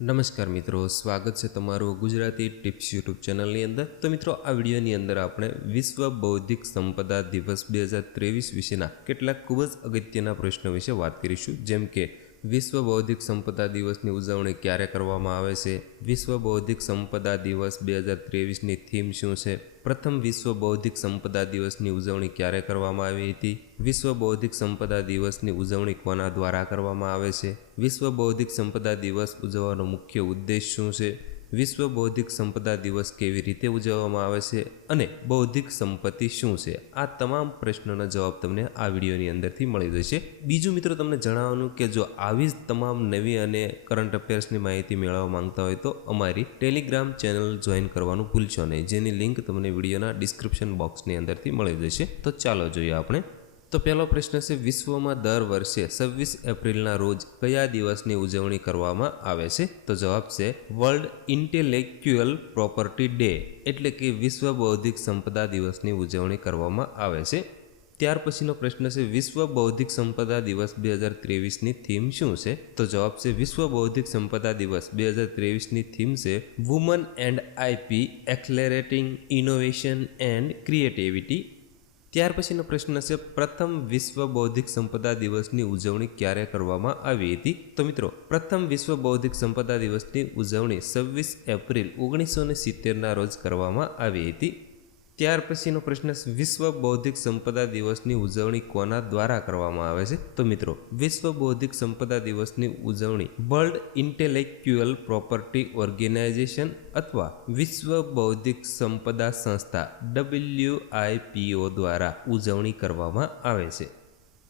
નમસ્કાર મિત્રો, સ્વાગત છે તમારું ગુજરાતી ટિપ્સ યુટ્યુબ ચેનલની અંદર। તો મિત્રો, આ વિડીયોની અંદર આપણે વિશ્વ બૌદ્ધિક સંપદા દિવસ 2023 વિશેના કેટલાક ખૂબ જ અગત્યના પ્રશ્નો વિશે વાત કરીશું, જેમ કે વિશ્વ બૌદ્ધિક સંપદા દિવસની ઉજવણી ક્યારે કરવામાં આવે છે, વિશ્વ બૌદ્ધિક સંપદા દિવસ 2023ની થીમ શું છે, પ્રથમ વિશ્વ બૌદ્ધિક સંપદા દિવસની ઉજવણી ક્યારે કરવામાં આવી હતી, વિશ્વ બૌદ્ધિક સંપદા દિવસની ઉજવણી કોના દ્વારા કરવામાં આવે છે, વિશ્વ બૌદ્ધિક સંપદા દિવસ ઉજવવાનો મુખ્ય ઉદ્દેશ શું છે, વિશ્વ બૌદ્ધિક સંપદા દિવસ કેવી રીતે ઉજવવામાં આવે છે અને બૌદ્ધિક સંપત્તિ શું છે। આ તમામ પ્રશ્નોના જવાબ તમને આ વિડીયોની અંદરથી મળી જશે। બીજું મિત્રો, તમને જણાવવાનું કે જો આવી જ તમામ નવી અને કરંટ અફેર્સની માહિતી મેળવવા માંગતા હોય તો અમારી ટેલિગ્રામ ચેનલ જોઈન કરવાનું ભૂલશો નહીં, જેની લિંક તમને વિડીયોના ડિસ્ક્રિપ્શન બોક્સની અંદરથી મળી જશે। તો ચાલો જોઈએ આપણે। તો પહેલો પ્રશ્ન છે, વિશ્વમાં દર વર્ષે 26 એપ્રિલના રોજ કયા દિવસની ઉજવણી કરવામાં આવે છે? તો જવાબ છે વર્લ્ડ ઇન્ટેલેક્ચ્યુઅલ પ્રોપર્ટી ડે, એટલે કે વિશ્વ બૌદ્ધિક સંપદા દિવસની ઉજવણી કરવામાં આવે છે। ત્યાર પછીનો પ્રશ્ન છે, વિશ્વ બૌદ્ધિક સંપદા દિવસ 2023ની થીમ શું છે? તો જવાબ છે વિશ્વ બૌદ્ધિક સંપદા દિવસ 2023ની થીમ છે woman and IP accelerating innovation and creativity. ત્યાર પછીનો પ્રશ્ન છે, પ્રથમ વિશ્વ બૌદ્ધિક સંપદા દિવસની ઉજવણી ક્યારે કરવામાં આવી હતી? તો મિત્રો, પ્રથમ વિશ્વ બૌદ્ધિક સંપદા દિવસની ઉજવણી 26 એપ્રિલ 1970ના રોજ કરવામાં આવી હતી। ત્યાર પછીનો પ્રશ્ન, વિશ્વ બૌદ્ધિક સંપદા દિવસની ઉજવણી કોના દ્વારા કરવામાં આવે છે? તો મિત્રો, વિશ્વ બૌદ્ધિક સંપદા દિવસની ઉજવણી વર્લ્ડ ઇન્ટેલેક્ચ્યુઅલ પ્રોપર્ટી ઓર્ગેનાઇઝેશન અથવા વિશ્વ બૌદ્ધિક સંપદા સંસ્થા WIPO દ્વારા ઉજવણી કરવામાં આવે છે।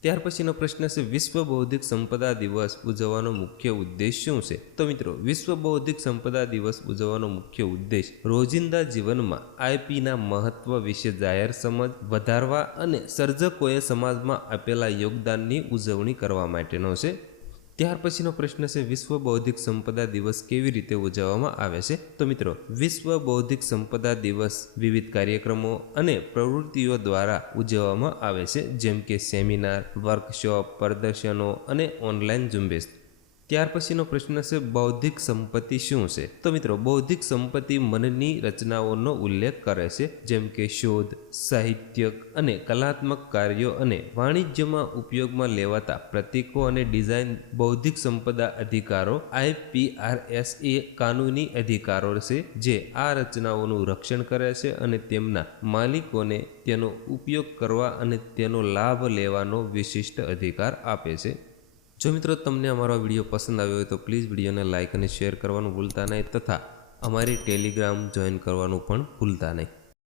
ત્યાર પછીનો પ્રશ્ન છે, વિશ્વ બૌદ્ધિક સંપદા દિવસ ઉજવવાનો મુખ્ય ઉદ્દેશ શું છે? તો મિત્રો, વિશ્વ બૌદ્ધિક સંપદા દિવસ ઉજવવાનો મુખ્ય ઉદ્દેશ રોજિંદા જીવનમાં આઈપીના મહત્વ વિશે જાહેર સમજ વધારવા અને સર્જકોએ સમાજમાં આપેલા યોગદાનની ઉજવણી કરવા માટેનો છે। ત્યાર પછીનો પ્રશ્ન છે, વિશ્વ બૌદ્ધિક સંપદા દિવસ કેવી રીતે ઉજવવામાં આવે છે? તો મિત્રો, વિશ્વ બૌદ્ધિક સંપદા દિવસ વિવિધ કાર્યક્રમો અને પ્રવૃત્તિઓ દ્વારા ઉજવવામાં આવે છે, જેમ કે સેમિનાર, વર્કશોપ, પ્રદર્શનો અને ઓનલાઈન ઝુંબેશ। ત્યાર પછીનો પ્રશ્ન છે, બૌદ્ધિક સંપત્તિ શું છે? તો મિત્રો, બૌદ્ધિક સંપત્તિ મનની રચનાઓનો ઉલ્લેખ કરે છે, જેમ કે શોધ, સાહિત્યક અને કલાત્મક કાર્યો અને વાણિજ્યમાં ઉપયોગમાં લેવાતા પ્રતીકો અને ડિઝાઇન। બૌદ્ધિક સંપદા અધિકારો IPRS એ કાનૂની અધિકારો છે જે આ રચનાઓનું રક્ષણ કરે છે અને તેમના માલિકોને તેનો ઉપયોગ કરવા અને તેનો લાભ લેવાનો વિશિષ્ટ અધિકાર આપે છે। જો મિત્રો, તમને અમારો વિડીયો પસંદ આવ્યો હોય તો પ્લીઝ વિડીયોને લાઇક અને શેર કરવાનું ભૂલતા નહીં તથા અમારી ટેલિગ્રામ જોઈન કરવાનું પણ ભૂલતા નહીં।